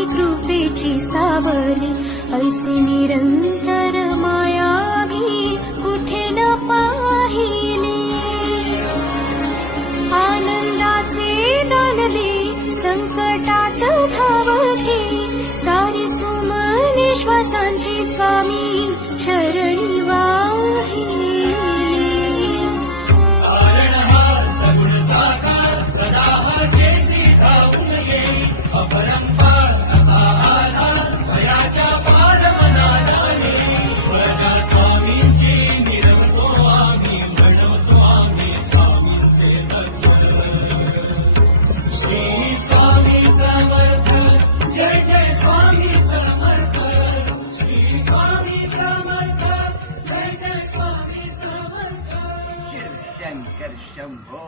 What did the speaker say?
स्वामी कृपेची सावली, ऐसी निरंतर माया मी कुठे न पाहिली। आनंदाचे दान दे, संकटात धाव घे, सारी सुमने श्वासांची स्वामी चरणी